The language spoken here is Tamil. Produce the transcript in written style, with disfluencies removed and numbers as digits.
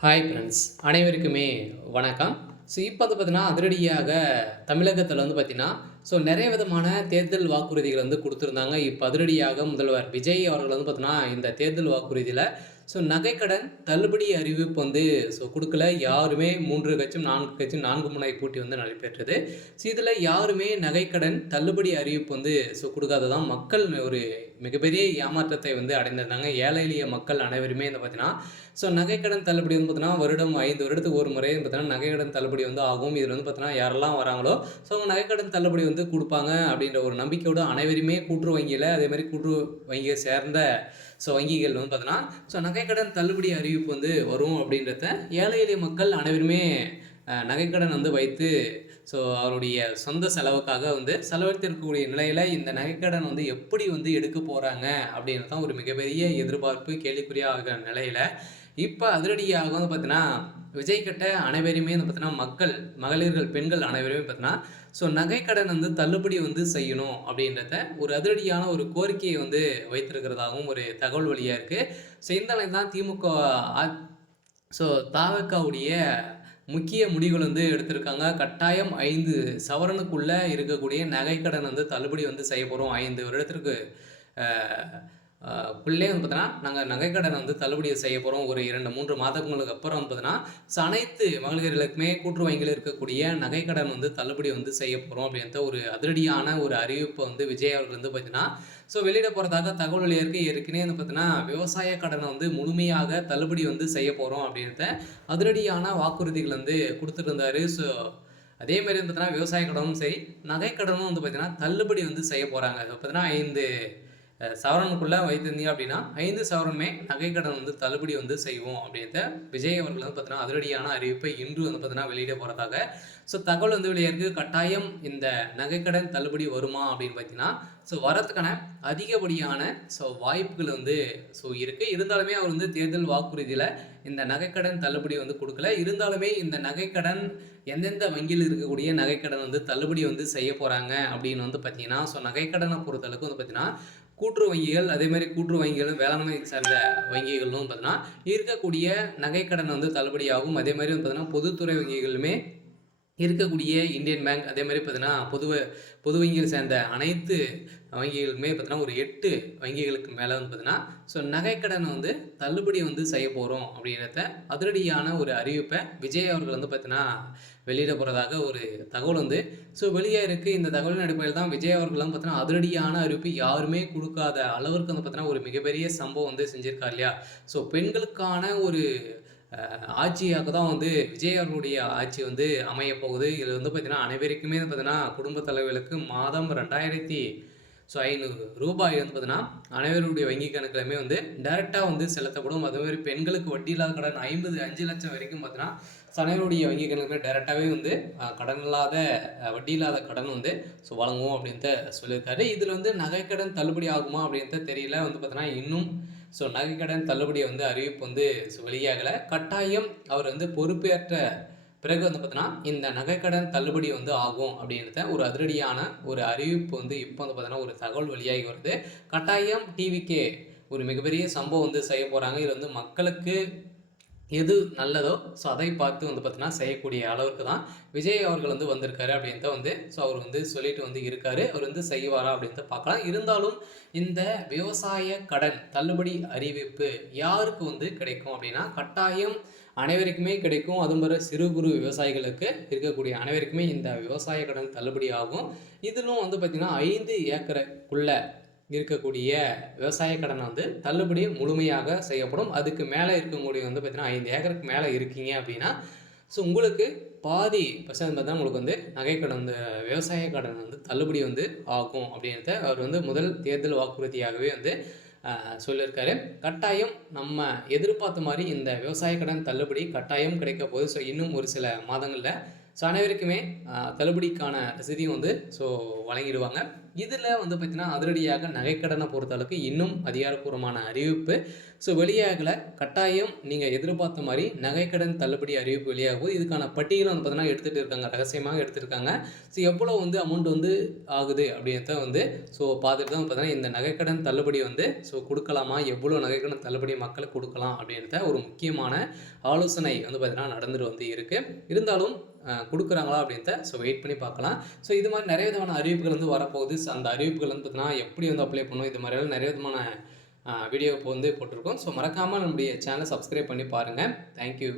ஹாய் ஃப்ரெண்ட்ஸ், அனைவருக்குமே வணக்கம். இப்போ பார்த்தீங்கன்னா, அதிரடியாக தமிழகத்தில பார்த்தீங்கன்னா, நிறைய விதமான தேர்தல் வாக்குறுதிகள் குடுத்திருந்தாங்க. இப்போ அதிரடியாக முதல்வர் விஜய் அவர்கள் பார்த்தீங்கன்னா, இந்த தேர்தல் வாக்குறுதியில நகைக்கடன் தள்ளுபடி அறிவிப்பு குடுக்கல. யாருமே 3 கட்சியும் 4 கட்சியும் 4 முனை போட்டி நடைபெற்றது. இதில யாருமே நகைக்கடன் தள்ளுபடி அறிவிப்பு குடுக்காததான் மக்கள் ஒரு மிகப்பெரிய ஏமாற்றத்தை அடைந்திருந்தாங்க. ஏழை எளிய மக்கள் அனைவருமே பார்த்தீங்கன்னா, நகைக்கடன் தள்ளுபடி பார்த்தீங்கன்னா, வருடம் 5 வருடத்துக்கு ஒரு முறை பார்த்தீங்கன்னா, நகைக்கடன் தள்ளுபடி ஆகும். இதில பார்த்தீங்கன்னா, யாரெல்லாம் வராங்களோ, அவங்க நகைக்கடன் தள்ளுபடி குடுப்பாங்க அப்படின்ற ஒரு நம்பிக்கையோட அனைவருமே கூட்டுறவு வங்கியில, அதேமாரி கூட்டுறவு வங்கியை சேர்ந்த வங்கிகள் பார்த்தீங்கன்னா, நகைக்கடன் தள்ளுபடி அறிவிப்பு வரும் அப்படின்றத ஏழை எளிய மக்கள் அனைவருமே நகைக்கடன் வைத்து அவருடைய சொந்த செலவுக்காக செலவழித்திருக்கக்கூடிய நிலையில இந்த நகைக்கடன் எப்படி எடுக்க போறாங்க அப்படின்றது தான் ஒரு மிகப்பெரிய எதிர்பார்ப்பு கேள்விக்குறியாக நிலையில இப்ப அதிரடியாக பார்த்தீங்கன்னா, விஜய் கிட்ட அனைவருமே பார்த்தீங்கன்னா, மக்கள், மகளிர்கள், பெண்கள் அனைவருமே பார்த்தீங்கன்னா, நகைக்கடன் தள்ளுபடி செய்யணும் அப்படின்றத ஒரு அதிரடியான ஒரு கோரிக்கையை வைத்திருக்கிறதாகவும் ஒரு தகவல் வெளியா இருக்கு. இந்த நிலையில் தான் திமுக தவகவுடைய முக்கிய முடிவுகள் எடுத்திருக்காங்க. கட்டாயம் 5 சவரனுக்குள்ள இருக்கக்கூடிய நகைக்கடன் தள்ளுபடி செய்ய போறோம். 5 வருடத்திற்கு அ குள்ளே பார்த்தீங்கன்னா, நாங்க நகைக்கடன் தள்ளுபடி செய்ய போறோம். ஒரு 2, 3 மாதங்களுக்கு அப்புறம் பார்த்தீங்கன்னா, அனைத்து மகளிர்களுக்குமே கூட்டுறவு வங்கியில இருக்கக்கூடிய நகைக்கடன் தள்ளுபடி செய்ய போறோம் அப்படின்ற ஒரு அதிரடியான ஒரு அறிவிப்பு விஜய் அவர்கள் பார்த்தீங்கன்னா, வெளியிட போறதாக தகவல் வெளியா இருக்கு. ஏற்கனவே பார்த்தீங்கன்னா, விவசாய கடன முழுமையாக தள்ளுபடி செய்ய போறோம் அப்படின்றத அதிரடியான வாக்குறுதிகள் குடுத்துட்டு இருந்தாரு. அதே மாரி பார்த்தீங்கன்னா, விவசாய கடனும் சரி, நகைக்கடனும் பார்த்தீங்கன்னா, தள்ளுபடி செய்ய போறாங்க. பார்த்தீங்கன்னா 5 சவரனுக்குள்ள வைத்திருந்தீங்க அப்படின்னா, 5 சவரனுமே நகைக்கடன் தள்ளுபடி செய்வோம் அப்படின்றத விஜய் அவர்கள் பார்த்தீங்கன்னா, அதிரடியான அறிவிப்பை இன்று பார்த்தீங்கன்னா, வெளியிட போறதாக தகவல் வெளியா இருக்கு. கட்டாயம் இந்த நகைக்கடன் தள்ளுபடி வருமா அப்படின்னு பார்த்தீங்கன்னா, வரதுக்கான அதிகப்படியான வாய்ப்புகள் இருக்கு. இருந்தாலுமே அவர் தேர்தல் வாக்குறுதியில இந்த நகைக்கடன் தள்ளுபடி குடுக்கல. இருந்தாலுமே இந்த நகைக்கடன் எந்தெந்த வங்கியில் இருக்கக்கூடிய நகைக்கடன் தள்ளுபடி செய்ய போறாங்க அப்படின்னு பார்த்தீங்கன்னா, நகைக்கடனை பொறுத்தளவுக்கு பார்த்தீங்கன்னா, கூட்டுறவு வங்கிகள், அதே மாரி கூட்டுறவு வங்கிகளும், வேளாண்மை சார்ந்த வங்கிகளும் பார்த்தீங்கன்னா, இருக்கக்கூடிய நகைக்கடன் தள்ளுபடியாகும். அதே மாரி பார்த்தீங்கன்னா, பொதுத்துறை வங்கிகளுமே இருக்கக்கூடிய இந்தியன் பேங்க், அதே மாரி பார்த்தீங்கன்னா, பொது வங்கியில் சேர்ந்த அனைத்து வங்கிகளுமே பார்த்தீங்கன்னா, ஒரு 8 வங்கிகளுக்கு மேல பார்த்தீங்கன்னா, நகைக்கடன் தள்ளுபடி செய்ய போறோம் அப்படின்றத அதிரடியான ஒரு அறிவிப்பை விஜய் அவர்கள் பார்த்தீங்கன்னா, வெளியிட போறதாக ஒரு தகவல் வெளியா இருக்கு. இந்த தகவலின் அடிப்படையில் தான் விஜய் அவர்களும் பார்த்தீங்கன்னா, அதிரடியான அறிவிப்பு யாருமே குடுக்காத அளவிற்கு பார்த்தீங்கன்னா, ஒரு மிகப்பெரிய சம்பவம் செஞ்சிருக்கார் இல்லையா? பெண்களுக்கான ஒரு ஆட்சியாக தான் விஜய் அவர்களுடைய ஆட்சி அமையப் போகுது. இதில பார்த்தீங்கன்னா, அனைவருக்குமே பார்த்தீங்கன்னா, குடும்ப தலைவிகளுக்கு மாதம் 2,500 ரூபாய் பார்த்தீங்கன்னா, அனைவருடைய வங்கி கணக்குலயுமே டைரக்ட்டா செலுத்தப்படும். அதேமாரி பெண்களுக்கு வட்டி இல்லாத கடன் 5 லட்சம் வரைக்கும் பார்த்தீங்கன்னா, அனைவருடைய வங்கி கணக்குல டைரக்ட்டாவே கடன் இல்லாத வட்டி இல்லாத கடன் வழங்குவோம் அப்படின்ட்டு சொல்லியிருக்காரு. இதில நகைக்கடன் தள்ளுபடி ஆகுமா அப்படின்றது தெரியல. பார்த்தீங்கன்னா, இன்னும் நகைக்கடன் தள்ளுபடி அறிவிப்பு வெளியாகல. கட்டாயம் அவர் பொறுப்பேற்ற பிறகு பார்த்தீங்கன்னா, இந்த நகைக்கடன் தள்ளுபடி ஆகும் அப்படின்றத ஒரு அதிரடியான ஒரு அறிவிப்பு இப்போ பார்த்தீங்கன்னா, ஒரு தகவல் வெளியாகி வருது. கட்டாயம் டிவிக்கே ஒரு மிகப்பெரிய சம்பவம் செய்ய போறாங்க. இது மக்களுக்கு எது நல்லதோ அதை பார்த்து பார்த்தீங்கன்னா, செய்யக்கூடிய அளவுக்கு தான் விஜய் அவர்கள் வந்திருக்காரு அப்படின்ட்டு அவர் சொல்லிட்டு இருக்காரு. அவர் செய்வாரா அப்படின்ட்டு பார்க்கலாம். இருந்தாலும் இந்த விவசாய கடன் தள்ளுபடி அறிவிப்பு யாருக்கு கிடைக்கும் அப்படின்னா, கட்டாயம் அனைவருக்குமே கிடைக்கும். அதுவும் வர சிறு குறு விவசாயிகளுக்கு இருக்கக்கூடிய அனைவருக்குமே இந்த விவசாய கடன் தள்ளுபடி ஆகும். இதிலும் பார்த்தீங்கன்னா, 5 ஏக்கருக்குள்ள இருக்கக்கூடிய விவசாய கடனை தள்ளுபடி முழுமையாக செய்யப்படும். அதுக்கு மேலே இருக்கக்கூடிய பார்த்தீங்கன்னா, 5 ஏக்கருக்கு மேலே இருக்கீங்க அப்படின்னா, உங்களுக்கு பாதி பர்சன்ட் பார்த்தா உங்களுக்கு நகைக்கடன் விவசாய கடன் தள்ளுபடி ஆகும் அப்படின்றத அவர் முதல் தேர்தல் வாக்குறுதியாகவே சொல்லியிருக்காரு. கட்டாயம் நம்ம எதிர்பார்த்த மாரி இந்த விவசாய கடன் தள்ளுபடி கட்டாயம் கிடைக்க போகுது. இன்னும் ஒரு சில மாதங்கள்ல அனைவருக்குமே தள்ளுபடிக்கான ரசீதியும் வழங்கிடுவாங்க. இதில வந்து பார்த்தீங்கன்னா, அதிரடியாக நகைக்கடன பொறுத்தளவுக்கு இன்னும் அதிகாரப்பூர்வமான அறிவிப்பு வெளியாகல. கட்டாயம் நீங்க எதிர்பார்த்த மாரி நகைக்கடன் தள்ளுபடி அறிவிப்பு வெளியாகும். இதுக்கான பட்டியலும் வந்து பார்த்தீங்கன்னா, எடுத்துட்டு இருக்காங்க. ரகசியமாக எடுத்திருக்காங்க. எவ்வளோ வந்து அமௌண்ட் வந்து ஆகுது அப்படின்றத வந்து பார்த்துட்டு தான் பார்த்தீங்கன்னா, இந்த நகைக்கடன் தள்ளுபடி வந்து குடுக்கலாமா? எவ்வளோ நகைக்கடன் தள்ளுபடி மக்களுக்கு குடுக்கலாம்? அப்படின்றத ஒரு முக்கியமான ஆலோசனை வந்து பார்த்தீங்கன்னா, நடந்துட்டு வந்து இருக்கு. இருந்தாலும் குடுக்குறாங்களா அப்படின்றத வெயிட் பண்ணி பார்க்கலாம். இது மாரி நெறைய விதமான அறிவிப்புகள் வந்து வரப்போகுது. அந்த அறிவிப்புகள் வந்து பார்த்தீங்கன்னா, எப்படி வந்து அப்ளை பண்ணணும்? இது மாரியெல்லாம் நெறைய விதமான வீடியோ இப்போ வந்து போட்டிருக்கோம். மறக்காம நம்முடைய சேனல சப்ஸ்கிரைப் பண்ணி பாருங்க. Thank you.